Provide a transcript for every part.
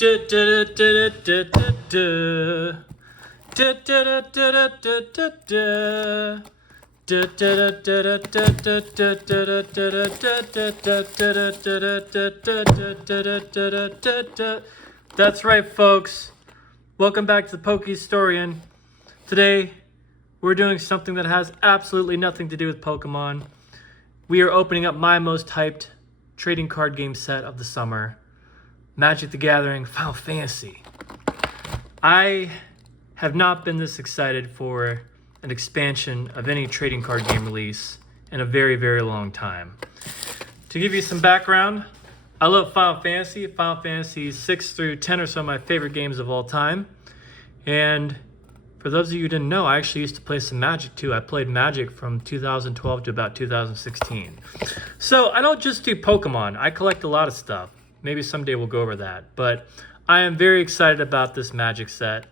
That's right, folks. Welcome back to the Pokestorian. Today, we're doing something that has absolutely nothing to do with Pokemon. We are opening up my most hyped trading card game set of the summer, Magic the Gathering Final Fantasy. I have not been this excited for an expansion of any trading card game release in a very, very long time. To give you some background, I love Final Fantasy. Final Fantasy 6 through 10 are some of my favorite games of all time. And for those of you who didn't know, I actually used to play some Magic too. I played Magic from 2012 to about 2016. So I don't just do Pokemon. I collect a lot of stuff. Maybe someday we'll go over that. But I am very excited about this Magic set.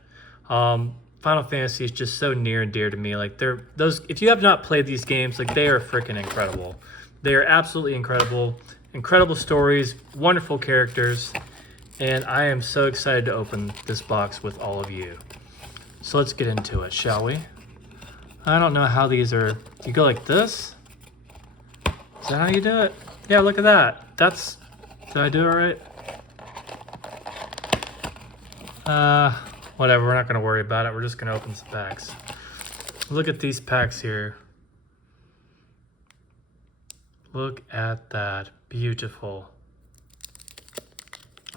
Final Fantasy is just so near and dear to me. Like if you have not played these games, like they are freaking incredible. They are absolutely incredible. Incredible stories, wonderful characters, and I am so excited to open this box with all of you. So let's get into it, shall we? I don't know how these are. Do you go like this? Is that how you do it? Yeah, look at that. Did I do it right? Whatever, we're not gonna worry about it. We're just gonna open some packs. Look at these packs here. Look at that. Beautiful.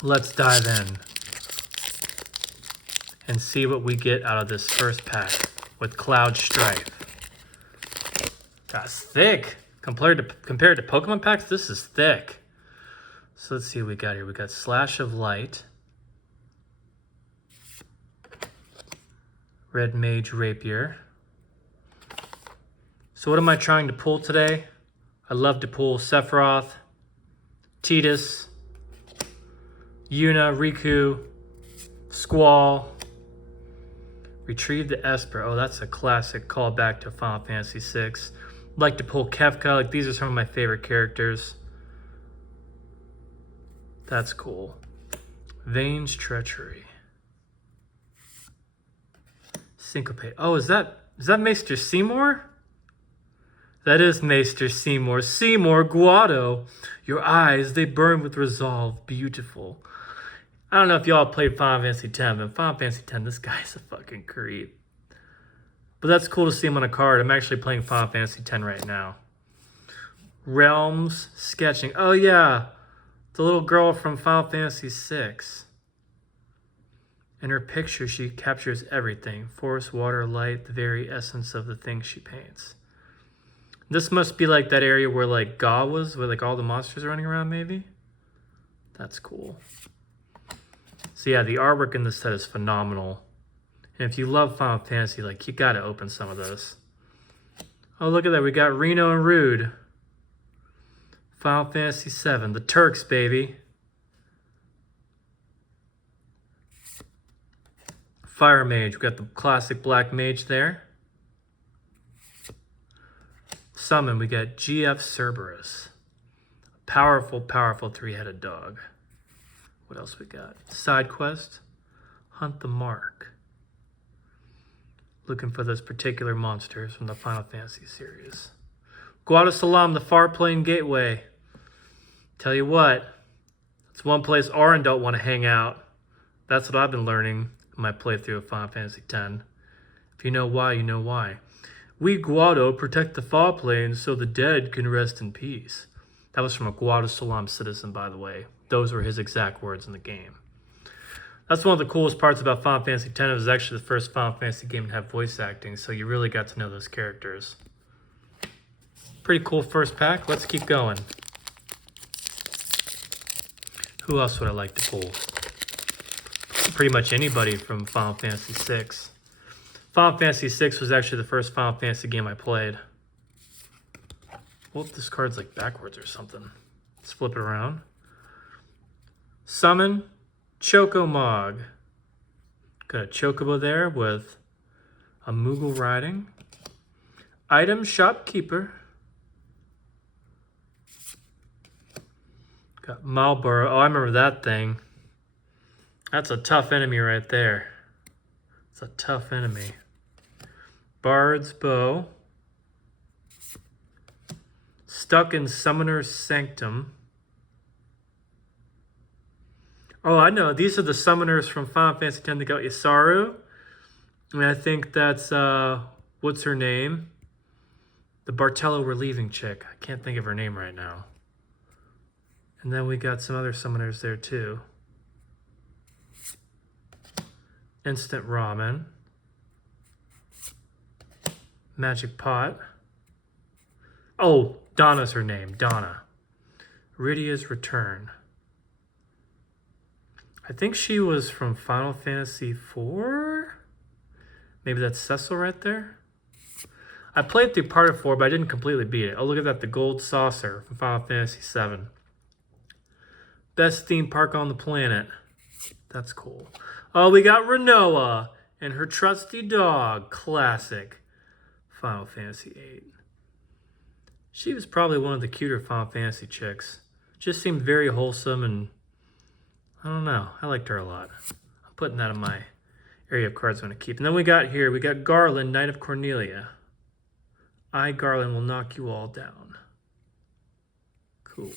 Let's dive in and see what we get out of this first pack with Cloud Strife. That's thick. Compared to Pokemon packs, this is thick. So let's see what we got here. We got Slash of Light, Red Mage Rapier. So what am I trying to pull today? I love to pull Sephiroth, Tidus, Yuna, Riku, Squall, Retrieve the Esper. Oh, that's a classic callback to Final Fantasy VI. Like to pull Kefka. Like these are some of my favorite characters. That's cool. Vane's Treachery. Syncopate. Oh, is that Maester Seymour? That is Maester Seymour. Seymour Guado. Your eyes, they burn with resolve. Beautiful. I don't know if y'all played Final Fantasy X, but Final Fantasy X, this guy's a fucking creep. But that's cool to see him on a card. I'm actually playing Final Fantasy X right now. Realms Sketching. Oh yeah, the little girl from Final Fantasy VI. In her picture, she captures everything. Force, water, light, the very essence of the thing she paints. This must be like that area where like Ga was, where like all the monsters are running around maybe? That's cool. So yeah, the artwork in this set is phenomenal. And if you love Final Fantasy, like you gotta open some of this. Oh, look at that, we got Reno and Rude. Final Fantasy VII, the Turks, baby. Fire Mage, we got the classic Black Mage there. Summon, we got GF Cerberus. Powerful, powerful three-headed dog. What else we got? Side quest, Hunt the Mark. Looking for those particular monsters from the Final Fantasy series. Guadasalam, the Far Plane Gateway. Tell you what, it's one place Auron don't want to hang out. That's what I've been learning in my playthrough of Final Fantasy X. If you know why, you know why. We Guado protect the Far Planes so the dead can rest in peace. That was from a Guadasalam citizen, by the way. Those were his exact words in the game. That's one of the coolest parts about Final Fantasy X. It was actually the first Final Fantasy game to have voice acting, so you really got to know those characters. Pretty cool first pack. Let's keep going. Who else would I like to pull? Pretty much anybody from Final Fantasy VI. Final Fantasy VI was actually the first Final Fantasy game I played. Well, this card's like backwards or something. Let's flip it around. Summon Chocomog. Got a Chocobo there with a Moogle riding. Item Shopkeeper. Got Marlboro. Oh, I remember that thing. That's a tough enemy right there. It's a tough enemy. Bard's Bow. Stuck in Summoner's Sanctum. Oh, I know. These are the summoners from Final Fantasy X that got Isaru. And I think that's, what's her name? The Bartello Relieving chick. I can't think of her name right now. And then we got some other summoners there too. Instant Ramen. Magic Pot. Oh, Donna's her name. Donna. Rydia's Return. I think she was from Final Fantasy IV? Maybe that's Cecil right there? I played through part of 4, but I didn't completely beat it. Oh, look at that. The Gold Saucer from Final Fantasy VII. Best theme park on the planet. That's cool. Oh, we got Renoa and her trusty dog. Classic. Final Fantasy VIII. She was probably one of the cuter Final Fantasy chicks. Just seemed very wholesome and I don't know. I liked her a lot. I'm putting that in my area of cards I want to keep. And then we got Garland, Knight of Cornelia. I, Garland, will knock you all down. Cool.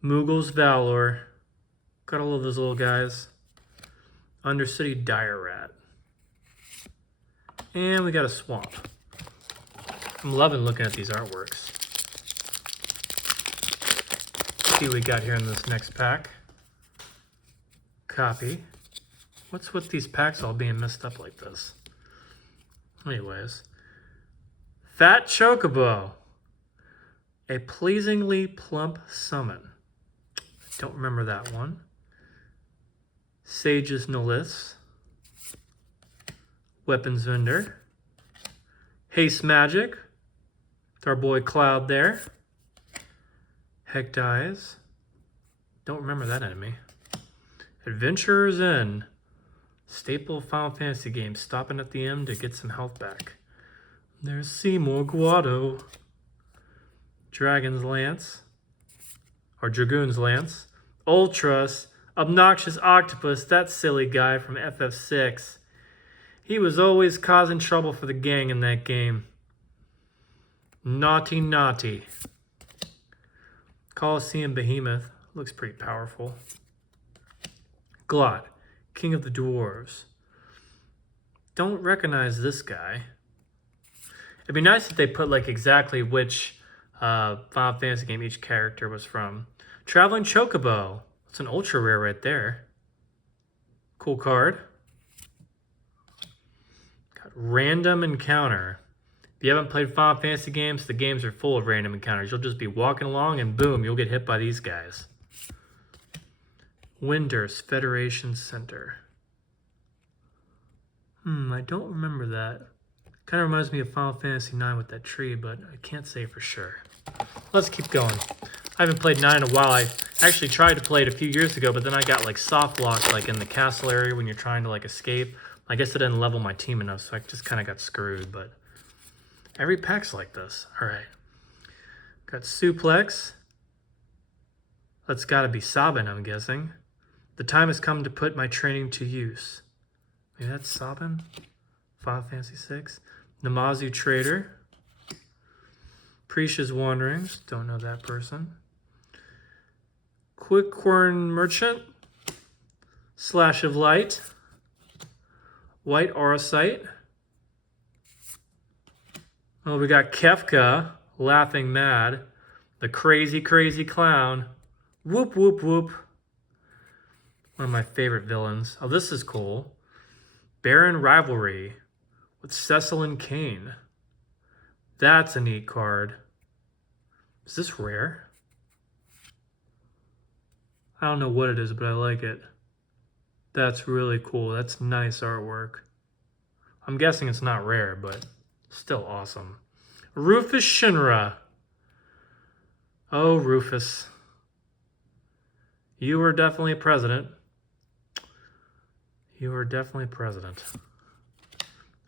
Moogle's Valor. Got all of those little guys. Undercity Dire Rat. And we got a Swamp. I'm loving looking at these artworks. Let's see what we got here in this next pack. Copy. What's with these packs all being messed up like this? Anyways. Fat Chocobo. A pleasingly plump summon. Don't remember that one. Sage's Noliths. Weapons Vendor. Haste Magic. With our boy Cloud there. Hecked Eyes. Don't remember that enemy. Adventurer's Inn. Staple Final Fantasy game. Stopping at the end to get some health back. There's Seymour Guado. Dragon's Lance. Or Dragoon's Lance. Ultras. Obnoxious Octopus. That silly guy from FF6. He was always causing trouble for the gang in that game. Naughty, naughty. Colosseum Behemoth. Looks pretty powerful. Glot. King of the Dwarves. Don't recognize this guy. It'd be nice if they put like exactly which Final Fantasy game each character was from. Traveling Chocobo. It's an ultra rare right there. Cool card. Got Random Encounter. If you haven't played Final Fantasy games, the games are full of random encounters. You'll just be walking along and boom, you'll get hit by these guys. Windurst Federation Center. I don't remember that. Kind of reminds me of Final Fantasy IX with that tree, but I can't say for sure. Let's keep going. I haven't played 9 in a while. I actually tried to play it a few years ago, but then I got like soft locked like in the castle area when you're trying to like escape. I guess it didn't level my team enough, so I just kind of got screwed, but every pack's like this. All right. Got Suplex. That's got to be Sabin, I'm guessing. The time has come to put my training to use. Maybe that's Sabin? Final Fantasy VI. Namazu Trader. Prisha's Wanderings. Don't know that person. Quickcorn Merchant. Slash of Light. White Aurosite. Oh, we got Kefka. Laughing Mad. The Crazy, Crazy Clown. Whoop, whoop, whoop. One of my favorite villains. Oh, this is cool. Baron Rivalry with Cecil and Kane. That's a neat card. Is this rare? I don't know what it is, but I like it. That's really cool. That's nice artwork. I'm guessing it's not rare, but still awesome. Rufus Shinra. Oh, Rufus. You were definitely president. You were definitely president.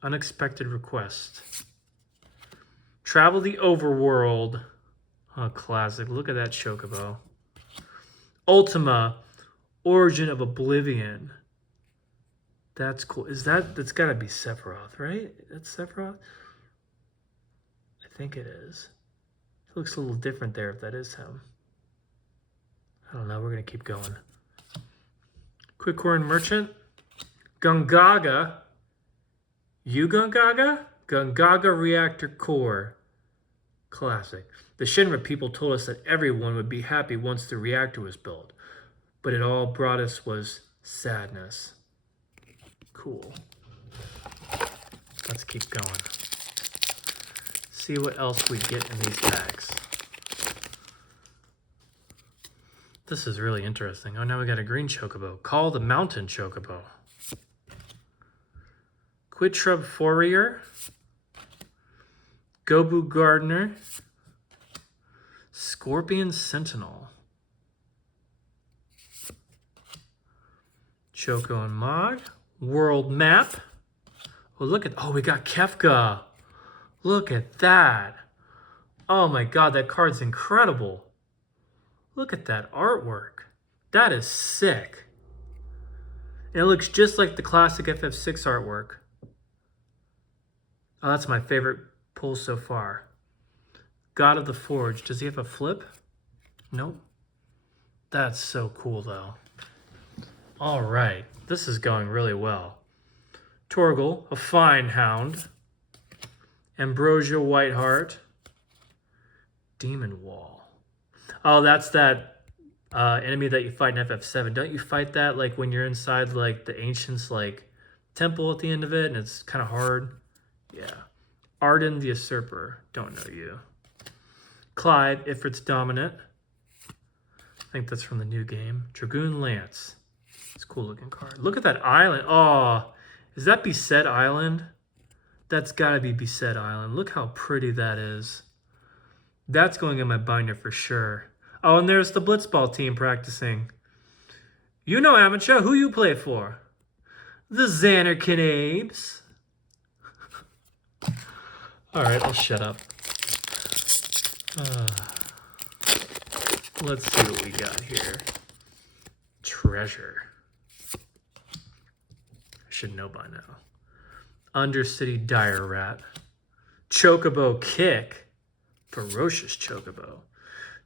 Unexpected Request. Travel the Overworld. Oh, classic. Look at that Chocobo. Ultima. Origin of Oblivion. That's cool. That's gotta be Sephiroth, right? That's Sephiroth? I think it is. It looks a little different there if that is him. I don't know, we're gonna keep going. Quick Merchant. Gungaga. You Gungaga? Gungaga Reactor Core. Classic. The Shinra people told us that everyone would be happy once the reactor was built, but it all brought us was sadness. Cool. Let's keep going. See what else we get in these packs. This is really interesting. Oh, now we got a green chocobo. Call the Mountain Chocobo. Quitrub Fourier. Gobu Gardener. Scorpion Sentinel. Choco and Mog. World Map. Oh, we got Kefka. Look at that. Oh my god, that card's incredible. Look at that artwork. That is sick. And it looks just like the classic FF6 artwork. Oh, that's my favorite pull so far. God of the Forge. Does he have a flip? Nope. That's so cool, though. All right. This is going really well. Torgal, a fine hound. Ambrosia Whiteheart. Demon Wall. Oh, that's that enemy that you fight in FF7. Don't you fight that like when you're inside like the Ancients like temple at the end of it and it's kind of hard? Yeah. Arden the Usurper. Don't know you. Clive, Ifrit's Dominant. I think that's from the new game. Dragoon Lance. It's a cool looking card. Look at that island. Oh, is that Beset Island? That's gotta be Beset Island. Look how pretty that is. That's going in my binder for sure. Oh, and there's the Blitzball team practicing. You know, amateur, who you play for? The Xander Canabes. All right, I'll shut up. Let's see what we got here. Treasure. I should know by now. Undercity Dire Rat. Chocobo Kick. Ferocious Chocobo.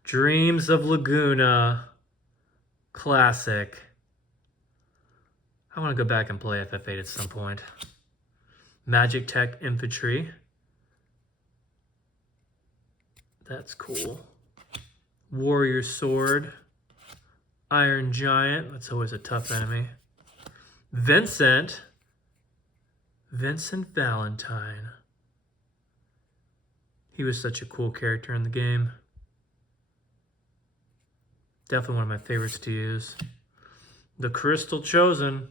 Dreams of Laguna. Classic. I want to go back and play FF8 at some point. Magic Tech Infantry. That's cool. Warrior Sword. Iron Giant. That's always a tough enemy. Vincent. Vincent Valentine. He was such a cool character in the game. Definitely one of my favorites to use. The Crystal Chosen.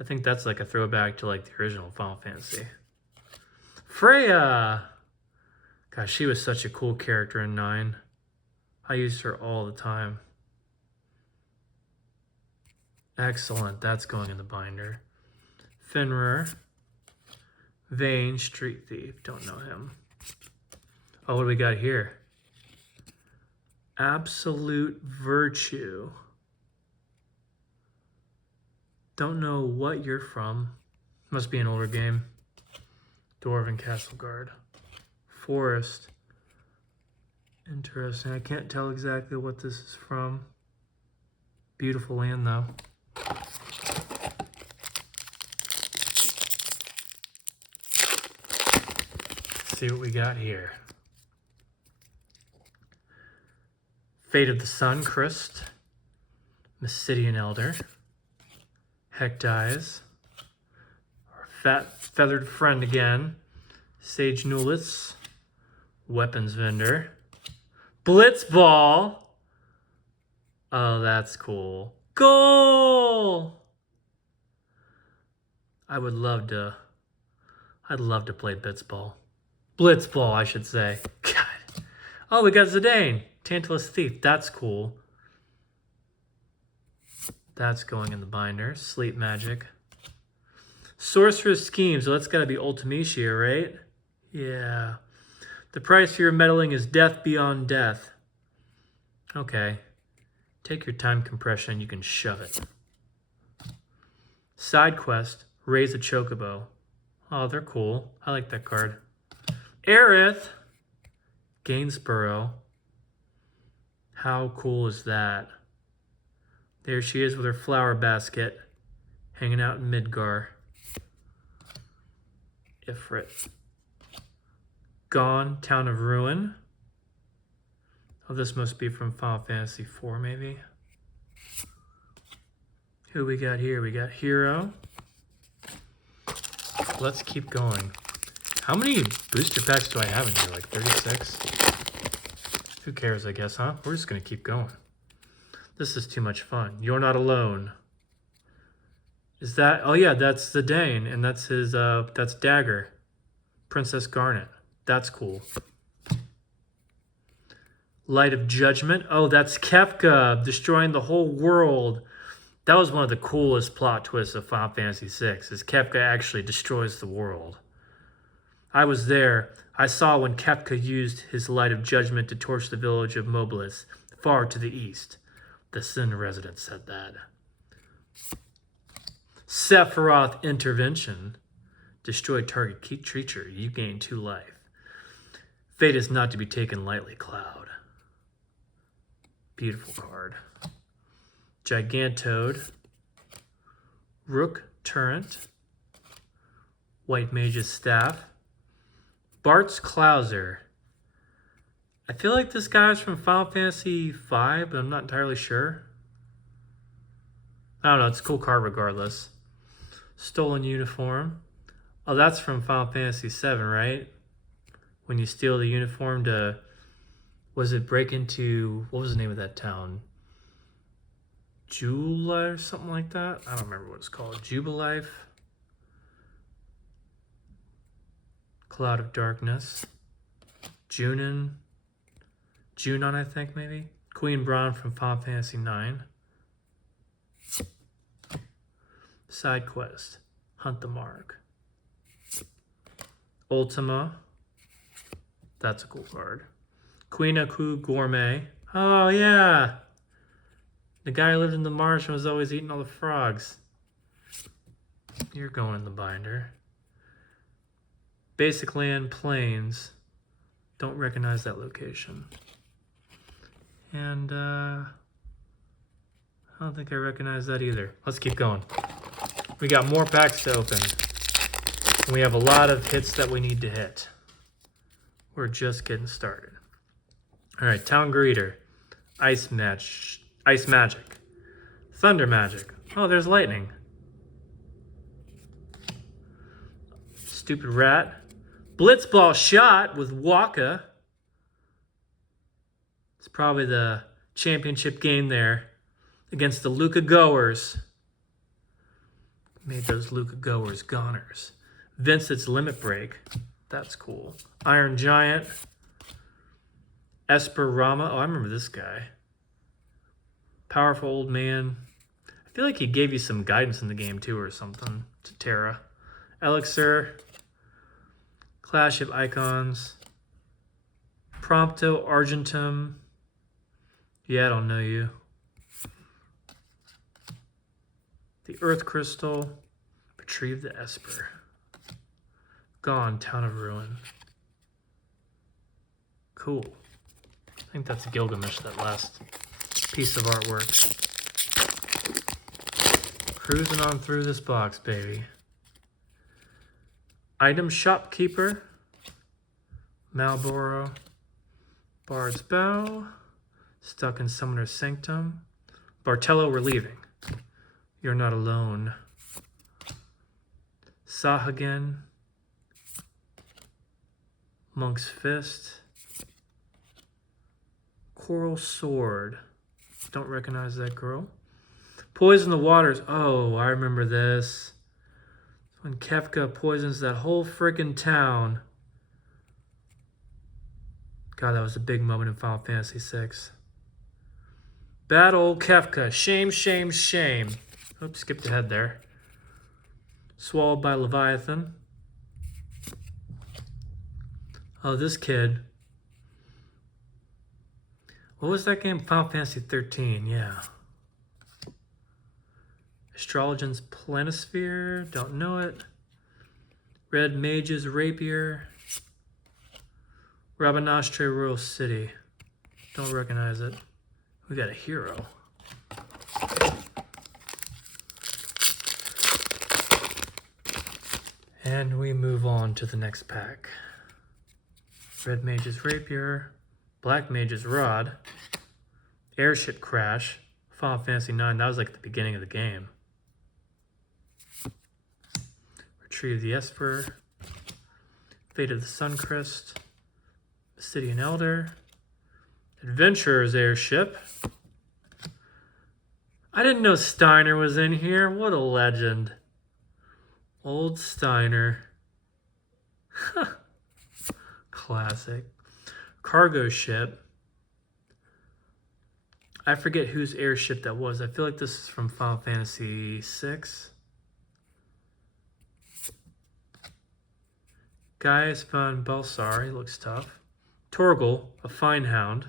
I think that's like a throwback to like the original Final Fantasy. Freya. Gosh, she was such a cool character in 9. I used her all the time. Excellent. That's going in the binder. Fenrir. Vane, Street Thief. Don't know him. Oh, what do we got here? Absolute Virtue. Don't know what you're from. Must be an older game. Dwarven Castle Guard. Forest. Interesting. I can't tell exactly what this is from. Beautiful land, though. Let's see what we got here. Fate of the Sun, Christ. Mysidian Elder. Hecdies. Our fat feathered friend again. Sage Nulis. Weapons Vendor. Blitzball. Oh, that's cool. Goal! I'd love to play Blitzball. Blitzball, I should say. God. Oh, we got Zidane. Tantalus Thief. That's cool. That's going in the binder. Sleep Magic. Sorcerer's Scheme. So that's got to be Ultimecia, right? Yeah. The price for your meddling is death beyond death. Okay. Take your time compression, you can shove it. Side quest, raise a chocobo. Oh, they're cool. I like that card. Aerith, Gainsborough. How cool is that? There she is with her flower basket, hanging out in Midgar. Ifrit. Gone, Town of Ruin. Oh, this must be from Final Fantasy IV, maybe. Who we got here? We got Hero. Let's keep going. How many booster packs do I have in here? Like 36? Who cares, I guess, huh? We're just going to keep going. This is too much fun. You're Not Alone. Is that... Oh, yeah, that's Zidane, and that's his... that's Dagger. Princess Garnet. That's cool. Light of Judgment. Oh, that's Kefka destroying the whole world. That was one of the coolest plot twists of Final Fantasy VI, is Kefka actually destroys the world. I was there. I saw when Kefka used his Light of Judgment to torch the village of Mobilis, far to the east. The Sin resident said that. Sephiroth Intervention. Destroy target creature. You gain 2 life. Fate is not to be taken lightly, Cloud. Beautiful card. Gigantoad. Rook Turret. White Mage's Staff. Bart's Clouser. I feel like this guy's from Final Fantasy V, but I'm not entirely sure. I don't know, it's a cool card regardless. Stolen Uniform. Oh, that's from Final Fantasy VII, right? When you steal the uniform to... Was it break into... What was the name of that town? Jula or something like that? I don't remember what it's called. Jubilife. Cloud of Darkness. Junon, I think, maybe. Queen Braun from Final Fantasy IX. Side quest. Hunt the Mark. Ultima. That's a cool card. Queen Aku Gourmet. Oh, yeah. The guy who lived in the marsh and was always eating all the frogs. You're going in the binder. Basic Land Plains. Don't recognize that location. And I don't think I recognize that either. Let's keep going. We got more packs to open. And we have a lot of hits that we need to hit. We're just getting started. All right, Town Greeter. Ice Magic. Thunder Magic. Oh, there's lightning. Stupid Rat. Blitzball Shot with Waka. It's probably the championship game there against the Luca Goers. Made those Luca Goers goners. Vincent's Limit Break. That's cool. Iron Giant. Esper Rama. Oh, I remember this guy. Powerful Old Man. I feel like he gave you some guidance in the game too or something. To Terra. Elixir. Clash of Icons. Prompto Argentum. Yeah, I don't know you. The Earth Crystal. Retrieve the Esper. Gone, Town of Ruin. Cool. I think that's Gilgamesh, that last piece of artwork. Cruising on through this box, baby. Item Shopkeeper. Malboro. Bard's Bow. Stuck in Summoner's Sanctum. Bartello, we're leaving. You're Not Alone. Sahagen. Monk's Fist. Coral Sword. Don't recognize that girl. Poison the Waters. Oh, I remember this. When Kefka poisons that whole frickin' town. God, that was a big moment in Final Fantasy VI. Bad old Kefka. Shame, shame, shame. Oops, skipped ahead there. Swallowed by Leviathan. Oh, this kid. What was that game? Final Fantasy 13, yeah. Astrologian's Planisphere, don't know it. Red Mage's Rapier. Rabanastre Royal City, don't recognize it. We got a hero. And we move on to the next pack. Red Mage's Rapier, Black Mage's Rod, Airship Crash, Final Fantasy 9, that was like the beginning of the game. Retrieve the Esper, Fate of the Suncrest, Obsidian Elder, Adventurer's Airship. I didn't know Steiner was in here. What a legend. Old Steiner. Classic. Cargo ship. I forget whose airship that was. I feel like this is from Final Fantasy VI. Gaius von Balsar, he looks tough. Torgal, a fine hound.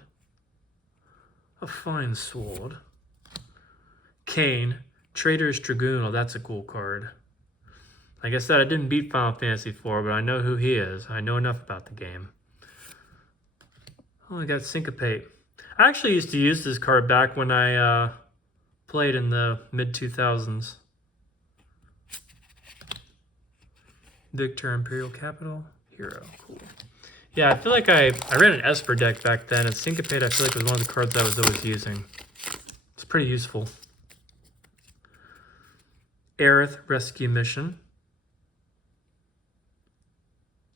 A fine sword. Kane, Traitor's Dragoon. Oh, that's a cool card. Like I said, I didn't beat Final Fantasy IV, but I know who he is. I know enough about the game. Oh, I got Syncopate. I actually used to use this card back when I played in the mid-2000s. Victor Imperial Capital. Hero. Cool. Yeah, I feel like I ran an Esper deck back then, and Syncopate I feel like was one of the cards I was always using. It's pretty useful. Aerith Rescue Mission.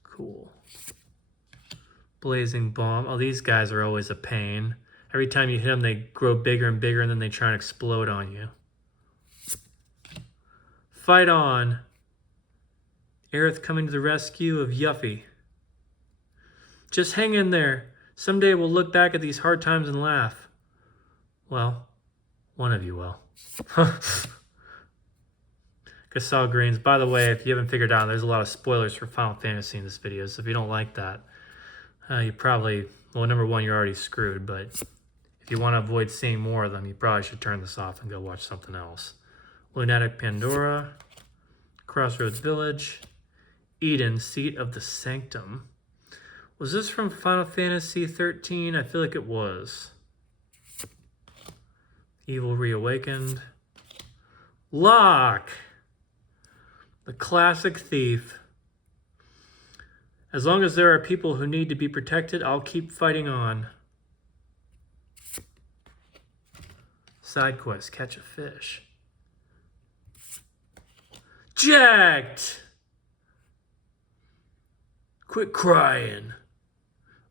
Cool. Blazing Bomb. Oh, these guys are always a pain. Every time you hit them, they grow bigger and bigger, and then they try and explode on you. Fight On. Aerith coming to the rescue of Yuffie. Just hang in there. Someday we'll look back at these hard times and laugh. Well, one of you will. Casal Greens. By the way, if you haven't figured out, there's a lot of spoilers for Final Fantasy in this video, so if you don't like that, you probably, well, number one, you're already screwed, but if you want to avoid seeing more of them, you probably should turn this off and go watch something else. Lunatic Pandora, Crossroads Village, Eden, Seat of the Sanctum. Was this from Final Fantasy 13? I feel like it was. Evil Reawakened. Locke! The classic thief. As long as there are people who need to be protected, I'll keep fighting on. Side quest, catch a fish. Jacked! Quit crying.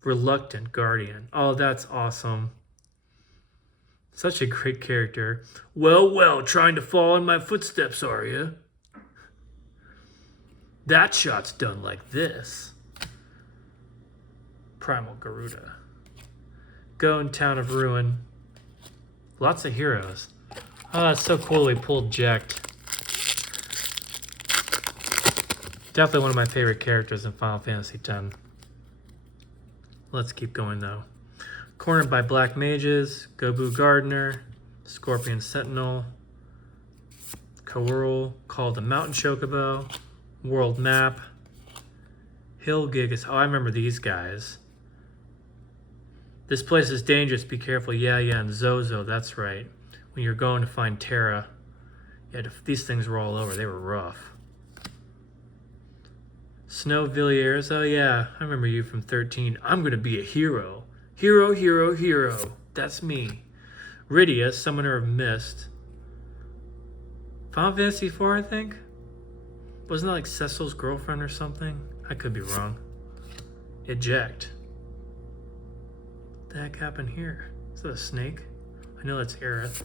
Reluctant Guardian. Oh, that's awesome. Such a great character. Well, well, trying to fall in my footsteps, are you? That shot's done like this. Primal Garuda. Go in Town of Ruin. Lots of heroes. Oh, that's so cool we pulled Jacked. Definitely one of my favorite characters in Final Fantasy X. Let's keep going though. Cornered by Black Mages, Gobu Gardener, Scorpion Sentinel, Coeurl, Call the Mountain Chocobo, World Map, Hill Gigas. Oh, I remember these guys. This place is dangerous, be careful. Yeah, and Zozo, that's right. When you're going to find Terra. Yeah, these things were all over, they were rough. Snow Villiers, oh yeah, I remember you from 13. I'm gonna be a hero. Hero, hero, hero. That's me. Rydia, Summoner of Mist. Final Fantasy IV, I think? Wasn't that like Cecil's girlfriend or something? I could be wrong. Eject. What the heck happened here? Is that a snake? I know that's Aerith.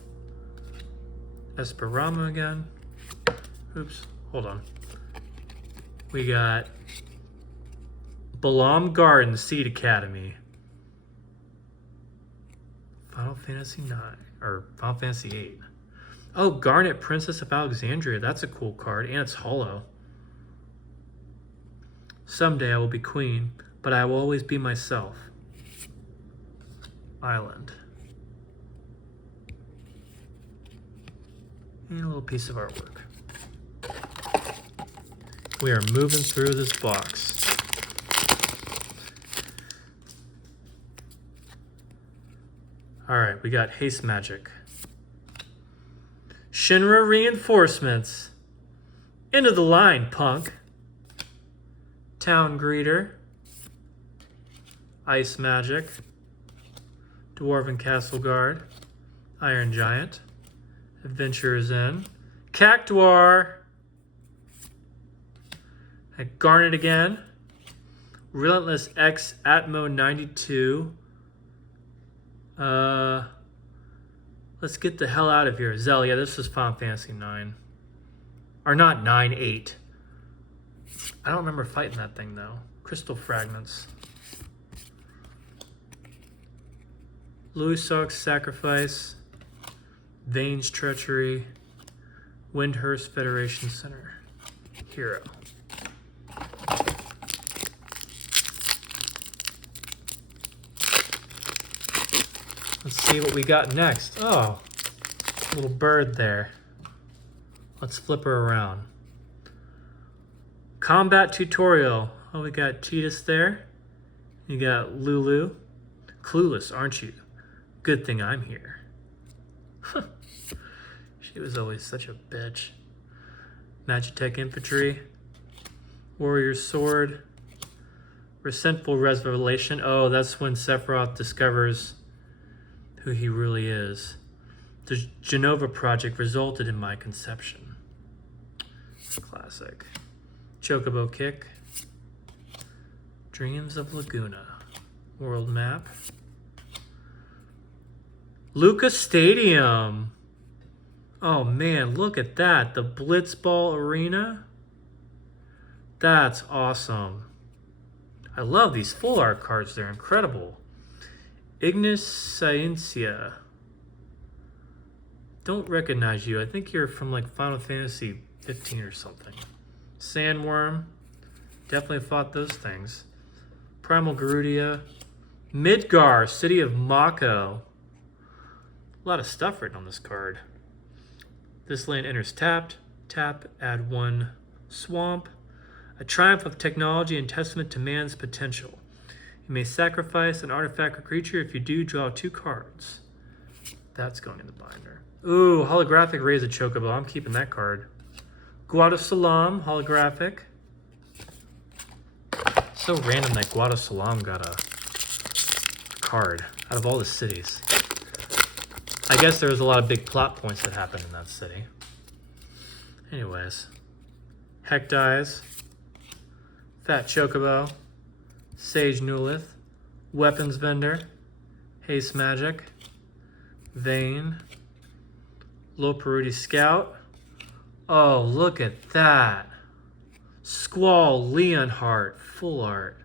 Esperama again. Oops, hold on. We got Balam Garden Seed Academy. Final Fantasy 9 or Final Fantasy 8. Oh, Garnet Princess of Alexandria. That's a cool card, and it's hollow. Someday I will be queen, but I will always be myself. Island. And a little piece of artwork. We are moving through this box. All right, we got Haste Magic. Shinra Reinforcements. Into the line, punk. Town Greeter. Ice Magic. Dwarven Castle Guard. Iron Giant. Adventurer's Inn. Cactuar. Garnet again. Relentless X Atmo 92. Let's get the hell out of here. Zell, yeah, this is Final Fantasy 9. Or not 9, 8. I don't remember fighting that thing, though. Crystal Fragments. Louisark's Sacrifice. Vane's Treachery. Windhurst Federation Center. Hero. Let's see what we got next. Oh, little bird there. Let's flip her around. Combat tutorial. Oh, we got Cheetahs there. You got Lulu. Clueless, aren't you? Good thing I'm here. She was always such a bitch. Magitech Infantry. Warrior Sword. Resentful Revelation. Oh, that's when Sephiroth discovers who he really is. The Genova Project resulted in my conception. Classic. Chocobo Kick. Dreams of Laguna. World Map. Lucas Stadium. Oh man, look at that. The Blitzball Arena. That's awesome. I love these full art cards. They're incredible. Ignis Scientia. Don't recognize you. I think you're from like Final Fantasy 15 or something. Sandworm. Definitely fought those things. Primal Garudia. Midgar, City of Mako. A lot of stuff written on this card. This land enters tapped. Tap, add 1 swamp. A triumph of technology and testament to man's potential. You may sacrifice an artifact or creature. If you do, draw 2 cards. That's going in the binder. Ooh, holographic Raise a Chocobo. I'm keeping that card. Guado Salam, holographic. So random that Guado Salam got a card out of all the cities. I guess there was a lot of big plot points that happened in that city. Anyways. Heck Dies. Fat Chocobo. Sage Newlith. Weapons Vendor. Haste Magic. Vane. Low Peruti Scout. Oh, look at that. Squall Leonhart. Full art.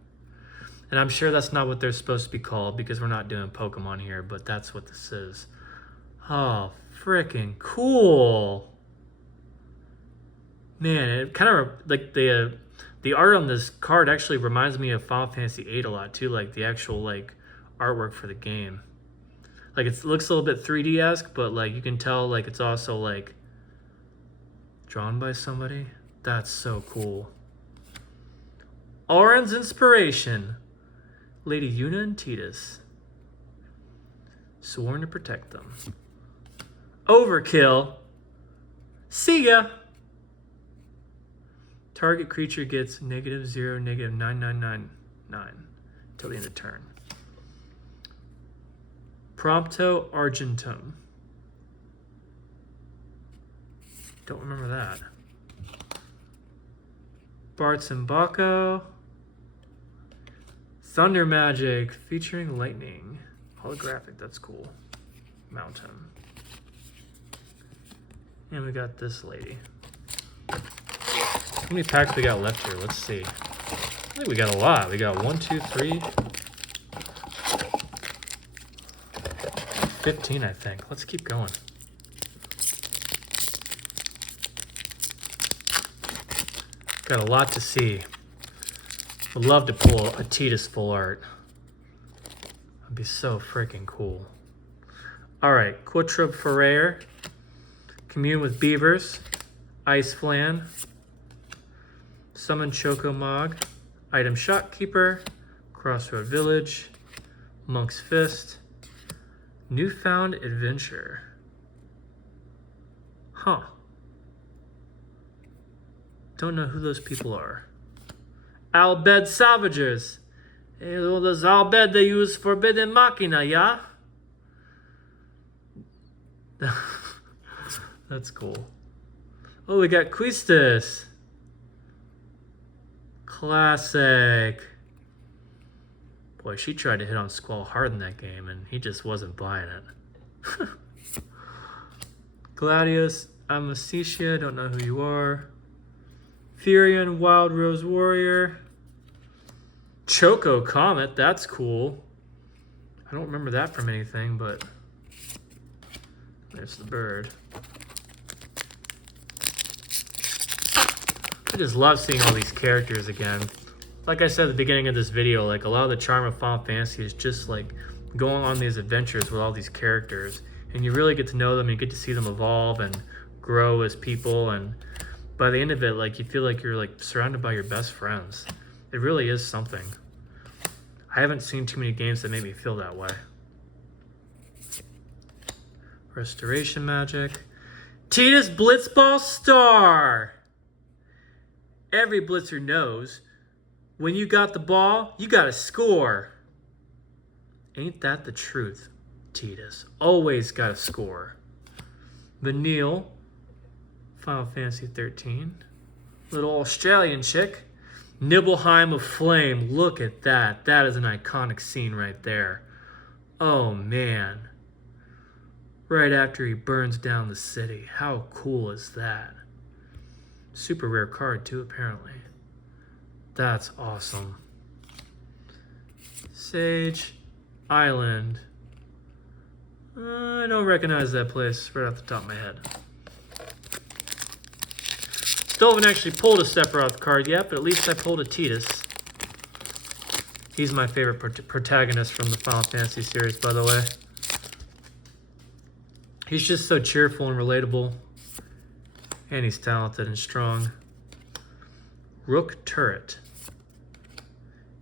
And I'm sure that's not what they're supposed to be called because we're not doing Pokemon here, but that's what this is. Oh, freaking cool. Man, it kind of like the art on this card actually reminds me of Final Fantasy VIII a lot too, like the actual like artwork for the game. Like it looks a little bit 3D-esque, but like you can tell like it's also like drawn by somebody. That's so cool. Auron's Inspiration. Lady Yuna and Tidus. Sworn to protect them. Overkill. See ya. Target creature gets -0, -9999 till the end of turn. Prompto Argentum. Don't remember that. Bart's and Baco. Thunder Magic featuring lightning. Holographic, that's cool. Mountain. And we got this lady. How many packs we got left here? Let's see. I think we got a lot. We got 1, 2, 3. 15, I think. Let's keep going. Got a lot to see. Would love to pull a Tidus full art. That'd be so freaking cool. All right, Quattrub Ferrer. Commune with Beavers. Ice Flan. Summon Chocomog. Item Shopkeeper. Crossroad Village. Monk's Fist. Newfound Adventure. Huh. Don't know who those people are. Albed Salvagers. Hey, well, those Albed they use Forbidden Machina, yeah? That's cool. Oh, we got Quistis. Classic. Boy, she tried to hit on Squall hard in that game, and he just wasn't buying it. Gladius, Amicitia, don't know who you are. Furion, Wild Rose Warrior. Choco Comet, that's cool. I don't remember that from anything, but there's the bird. I just love seeing all these characters again. Like I said at the beginning of this video, like a lot of the charm of Final Fantasy is just like going on these adventures with all these characters, and you really get to know them and you get to see them evolve and grow as people, and by the end of it, like you feel like you're like surrounded by your best friends. It really is something. I haven't seen too many games that make me feel that way. Restoration Magic. Tidus Blitzball Star! Every blitzer knows when you got the ball, you got to score. Ain't that the truth, Tidus? Always got to score. Vanille, Final Fantasy 13. Little Australian chick. Nibelheim of Flame. Look at that. That is an iconic scene right there. Oh, man. Right after he burns down the city. How cool is that? Super rare card, too, apparently. That's awesome. Sage Island. I don't recognize that place right off the top of my head. Still haven't actually pulled a Sephiroth card yet, but at least I pulled a Tidus. He's my favorite protagonist from the Final Fantasy series, by the way. He's just so cheerful and relatable. And he's talented and strong. Rook Turret.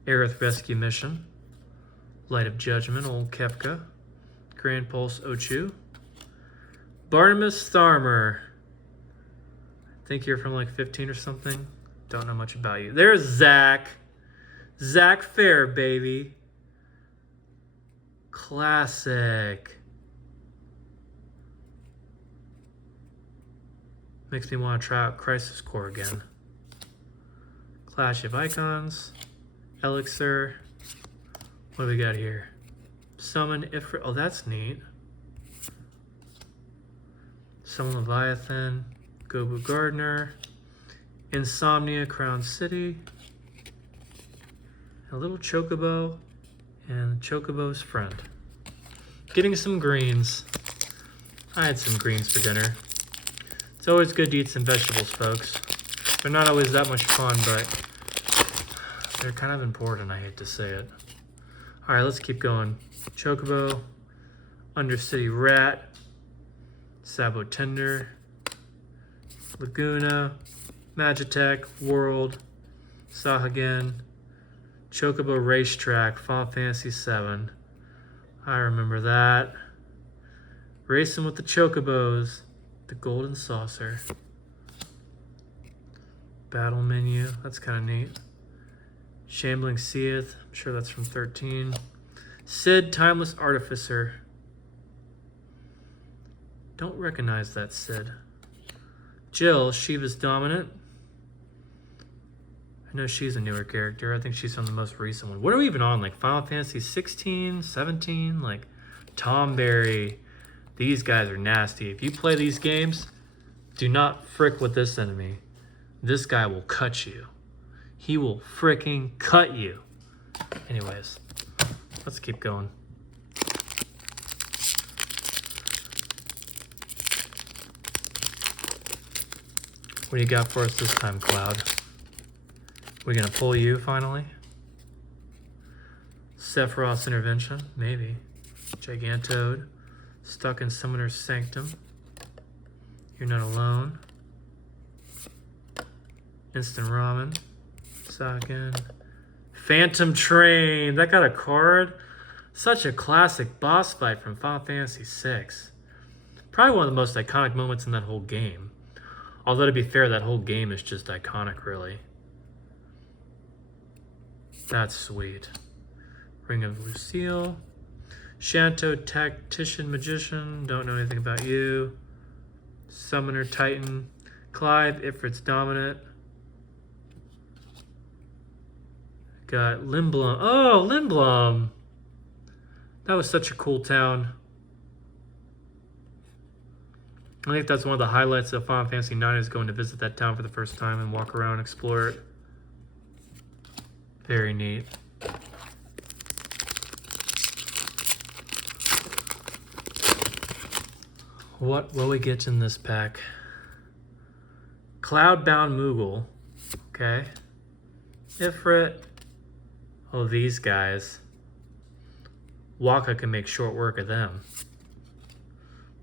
Aerith Rescue Mission. Light of Judgment, Old Kefka. Grand Pulse Ochu. Barnabas Tharmer. I think you're from like 15 or something. Don't know much about you. There's Zach. Zach Fair, baby. Classic. Makes me want to try out Crisis Core again. Clash of Icons. Elixir. What do we got here? Summon Ifrit. Oh, that's neat. Summon Leviathan. Gobu Gardener. Insomnia Crown City. A little Chocobo. And Chocobo's friend. Getting some greens. I had some greens for dinner. It's always good to eat some vegetables, folks. They're not always that much fun, but they're kind of important, I hate to say it. All right, let's keep going. Chocobo, Undercity Rat, Sabo Tender, Laguna, Magitech, World, Sahagen, Chocobo Racetrack, Final Fantasy VII. I remember that. Racing with the Chocobos, the Golden Saucer. Battle menu, that's kind of neat. Shambling Seath, I'm sure that's from 13. Sid, Timeless Artificer. Don't recognize that Sid. Jill, Shiva's Dominant. I know she's a newer character. I think she's on the most recent one. What are we even on? Like Final Fantasy 16, 17? Like Tom Berry. These guys are nasty. If you play these games, do not frick with this enemy. This guy will cut you. He will fricking cut you. Anyways, let's keep going. What do you got for us this time, Cloud? We gonna pull you finally? Sephiroth's Intervention? Maybe. Gigantode. Stuck in Summoner's Sanctum. You're Not Alone. Instant Ramen. Sakin. Phantom Train. That got a card. Such a classic boss fight from Final Fantasy VI. Probably one of the most iconic moments in that whole game. Although, to be fair, that whole game is just iconic, really. That's sweet. Ring of Lucille. Shanto Tactician Magician. Don't know anything about you. Summoner Titan. Clive, Ifrit's Dominant. Got Lindblom. Oh, Lindblom! That was such a cool town. I think that's one of the highlights of Final Fantasy IX is going to visit that town for the first time and walk around and explore it. Very neat. What will we get in this pack? Cloudbound Moogle. Okay. Ifrit. Oh, these guys. Waka can make short work of them.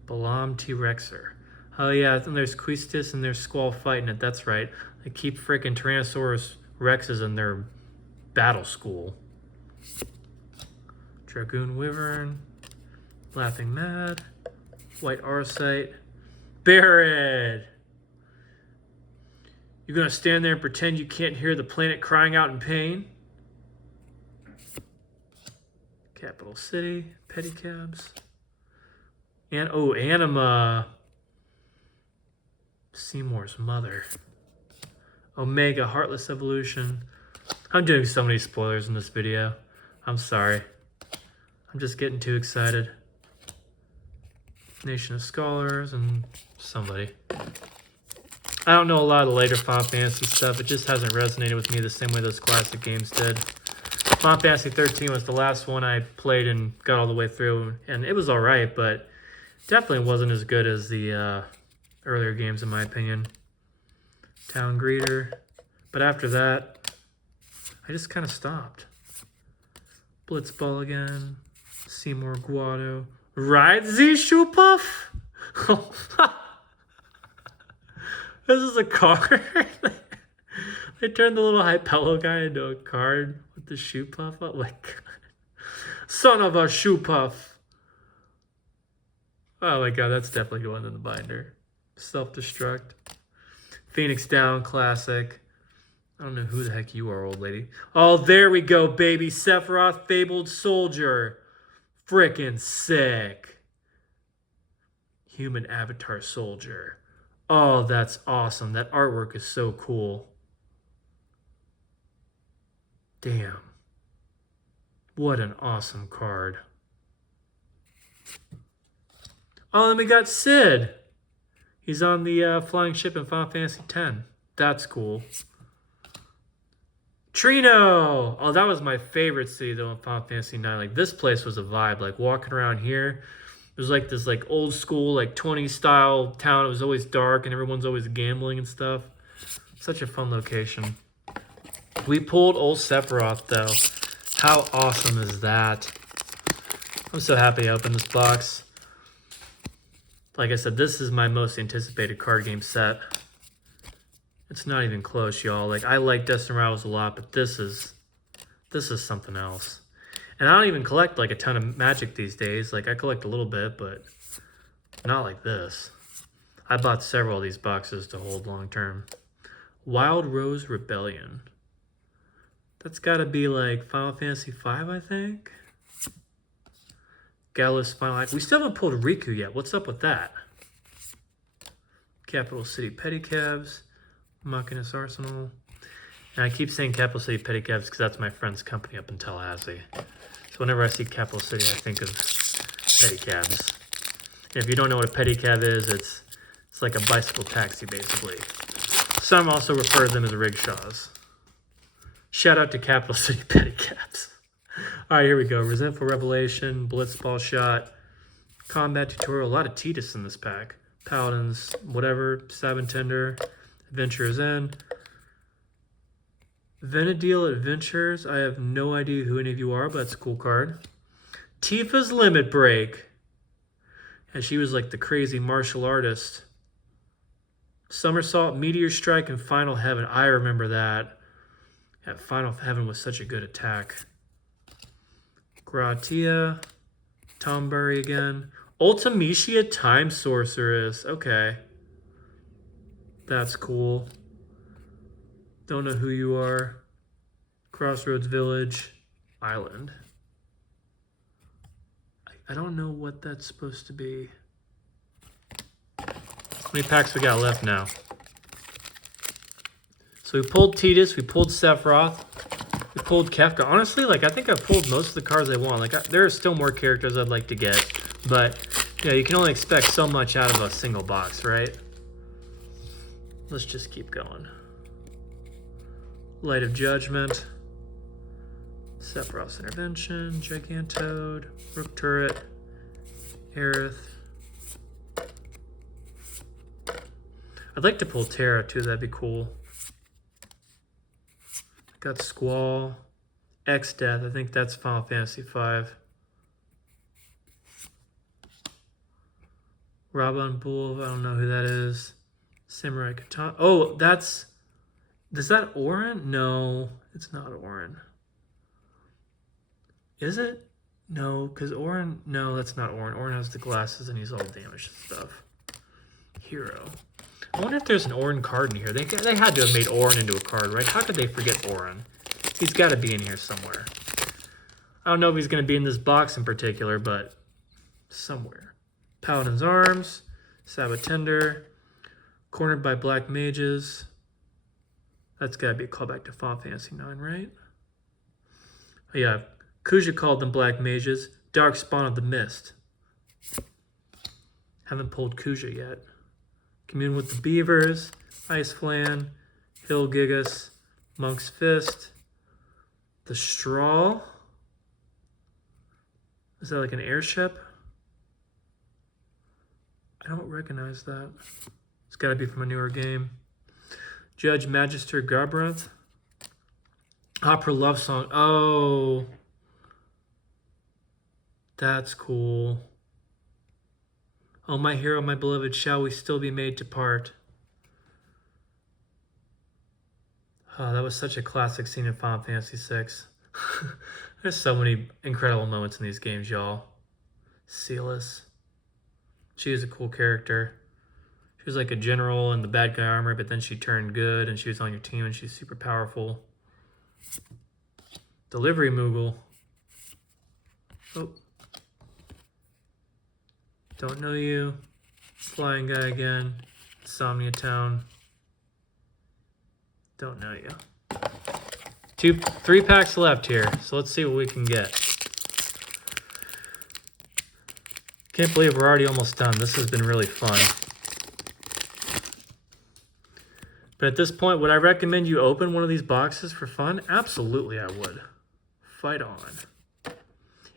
Balam T-Rexer. Oh yeah, and there's Quistis and there's Squall fighting it. That's right. They keep freaking Tyrannosaurus Rexes in their battle school. Dragoon Wyvern. Laughing Mad. White Arcite. Barret! You're gonna stand there and pretend you can't hear the planet crying out in pain? Capital City. Pedicabs. And oh, Anima. Seymour's mother. Omega, Heartless Evolution. I'm doing so many spoilers in this video. I'm sorry. I'm just getting too excited. Nation of Scholars and somebody. I don't know a lot of the later Final Fantasy stuff. It just hasn't resonated with me the same way those classic games did. Final Fantasy 13 was the last one I played and got all the way through, and it was alright, but definitely wasn't as good as the earlier games in my opinion. Town Greeter. But after that, I just kind of stopped. Blitzball again. Seymour Guado. Ride the Shoepuff? This is a card. They turned the little Hypello guy into a card with the Shoepuff. Oh my god. Son of a Shoepuff. Oh my god, that's definitely going in the binder. Self-destruct. Phoenix Down, classic. I don't know who the heck you are, old lady. Oh, there we go, baby. Sephiroth, Fabled Soldier. Frickin' sick. Human Avatar Soldier. Oh, that's awesome. That artwork is so cool. Damn. What an awesome card. Oh, and we got Sid. He's on the flying ship in Final Fantasy X. That's cool. Trino! Oh, that was my favorite city though in Final Fantasy IX. Like, this place was a vibe. Like, walking around here, it was like this like old school, like 20s style town. It was always dark and everyone's always gambling and stuff. Such a fun location. We pulled old Sephiroth though. How awesome is that? I'm so happy I opened this box. Like I said, this is my most anticipated card game set. It's not even close, y'all. Like, I like Destiny Rivals a lot, but this is something else. And I don't even collect like a ton of Magic these days. Like, I collect a little bit, but not like this. I bought several of these boxes to hold long term. Wild Rose Rebellion. That's got to be like Final Fantasy V, I think. Gallus Final Act. We still haven't pulled Riku yet. What's up with that? Capital City Pedicabs. Machinus Arsenal. And I keep saying Capital City Pedicabs because that's my friend's company up in Tallahassee. So whenever I see Capital City, I think of pedicabs. And if you don't know what a pedicab is, it's like a bicycle taxi, basically. Some also refer to them as rickshaws. Shout out to Capital City Pedicabs. All right, here we go. Resentful Revelation, Blitzball Shot, Combat Tutorial. A lot of Tidus in this pack. Paladins, whatever, Sabin Tender, Adventurer's End. Venedil Adventures. I have no idea who any of you are, but that's a cool card. Tifa's Limit Break. And she was like the crazy martial artist. Somersault, Meteor Strike, and Final Heaven. I remember that. Yeah, Final Heaven was such a good attack. Gratia, Tombury again. Ultimecia Time Sorceress. Okay. That's cool. Don't know who you are. Crossroads Village. Island. I don't know what that's supposed to be. How many packs we got left now? So we pulled Tidus, we pulled Sephiroth, we pulled Kefka. Honestly, like I think I've pulled most of the cards I want. Like there are still more characters I'd like to get, but yeah, you can only expect so much out of a single box, right? Let's just keep going. Light of Judgment, Sephiroth's Intervention, Gigantode, Rook Turret, Aerith. I'd like to pull Terra too, that'd be cool. Got Squall, X-Death, I think that's Final Fantasy V. Raban Bull, I don't know who that is. Samurai Katana. Oh, that's... Is that Orin? No, it's not Orin. Is it? No, because Orin... No, that's not Orin. Orin has the glasses and he's all damaged and stuff. Hero. I wonder if there's an Orin card in here. They had to have made Orin into a card, right? How could they forget Orin? He's got to be in here somewhere. I don't know if he's going to be in this box in particular, but somewhere. Paladin's Arms, Sabatender, Cornered by Black Mages. That's got to be a callback to Final Fantasy IX, right? Oh, yeah, Kuja called them Black Mages. Darkspawn of the Mist. Haven't pulled Kuja yet. Commune with the Beavers, Ice Flan, Hill Gigas, Monk's Fist, the Straw. Is that like an airship? I don't recognize that. It's got to be from a newer game. Judge Magister Garbranth. Opera Love Song. Oh. That's cool. Oh, my hero, my beloved, shall we still be made to part? Oh, that was such a classic scene in Final Fantasy VI. There's so many incredible moments in these games, y'all. Celis. She was a cool character. She was like a general in the bad guy armor, but then she turned good and she was on your team and she's super powerful. Delivery Moogle. Oh. Don't know you. Flying guy again. Insomnia Town. Don't know you. 3 packs left here, so let's see what we can get. Can't believe we're already almost done. This has been really fun. But at this point, would I recommend you open one of these boxes for fun? Absolutely, I would. Fight on.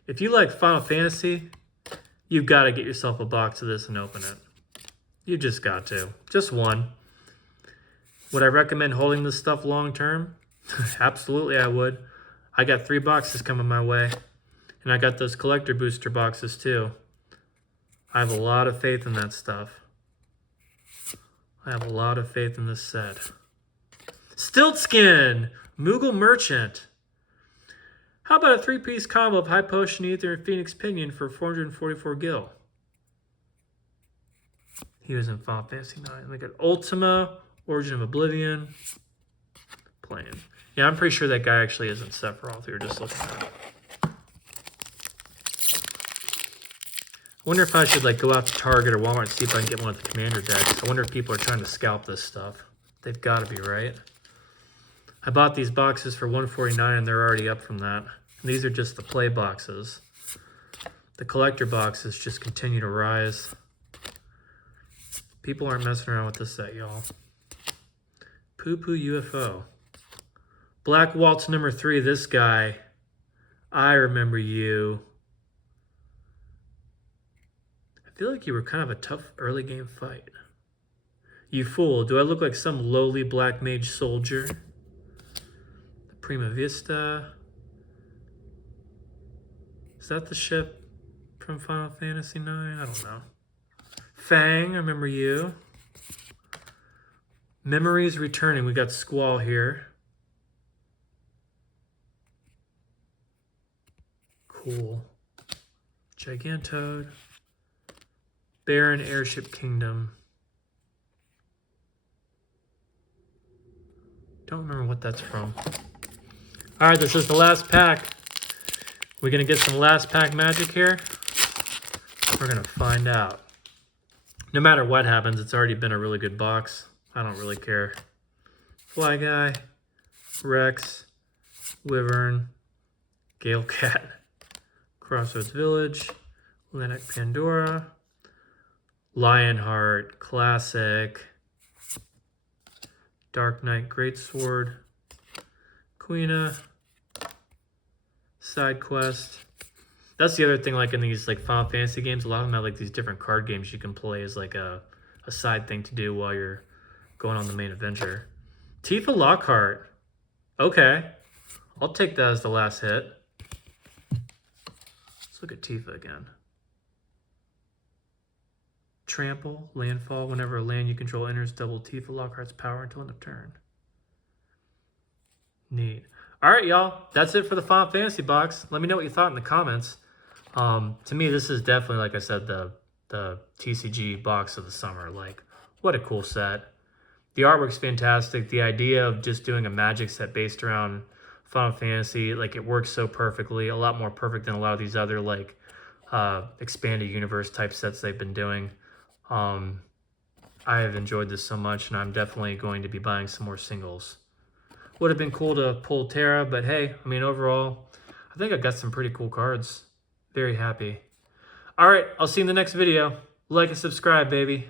If you like Final Fantasy, you've got to get yourself a box of this and open it. You just got to. Just one. Would I recommend holding this stuff long term? Absolutely, I would. I got 3 boxes coming my way. And I got those collector booster boxes too. I have a lot of faith in that stuff. I have a lot of faith in this set. Stiltskin! Moogle Merchant. How about a 3-piece combo of High Potion Ether and Phoenix Pinion for 444 gil? He was in Final Fantasy IX. We got Ultima, Origin of Oblivion. Playing. Yeah, I'm pretty sure that guy actually isn't Sephiroth. We were just looking at it. I wonder if I should like go out to Target or Walmart and see if I can get one of the Commander decks. I wonder if people are trying to scalp this stuff. They've got to be, right? I bought these boxes for $149 and they're already up from that. And these are just the play boxes. The collector boxes just continue to rise. People aren't messing around with this set, y'all. Poo Poo UFO. Black Waltz number 3, this guy. I remember you. I feel like you were kind of a tough early game fight. You fool, do I look like some lowly black mage soldier? The Prima Vista. Is that the ship from Final Fantasy IX? I don't know. Fang, I remember you. Memories returning. We got Squall here. Cool. Gigantode. Baron Airship Kingdom. Don't remember what that's from. All right, this is the last pack. We're going to get some last pack magic here. We're going to find out. No matter what happens, it's already been a really good box. I don't really care. Fly Guy, Rex, Wyvern, Gale Cat, Crossroads Village, Atlantic Pandora, Lionheart, Classic, Dark Knight Greatsword, Queena, Side Quest. That's the other thing, like in these like Final Fantasy games, a lot of them have like these different card games you can play as like a side thing to do while you're going on the main adventure. Tifa Lockhart. Okay. I'll take that as the last hit. Let's look at Tifa again. Trample, landfall. Whenever a land you control enters, double Tifa Lockhart's power until end of turn. Neat. All right, y'all. That's it for the Final Fantasy box. Let me know what you thought in the comments. To me, this is definitely, like I said, the TCG box of the summer. Like, what a cool set. The artwork's fantastic. The idea of just doing a Magic set based around Final Fantasy, like, it works so perfectly. A lot more perfect than a lot of these other, like, expanded universe type sets they've been doing. I have enjoyed this so much, and I'm definitely going to be buying some more singles. Would have been cool to pull Terra, but hey, I mean, overall, I think I got some pretty cool cards. Very happy. All right, I'll see you in the next video. Like and subscribe, baby.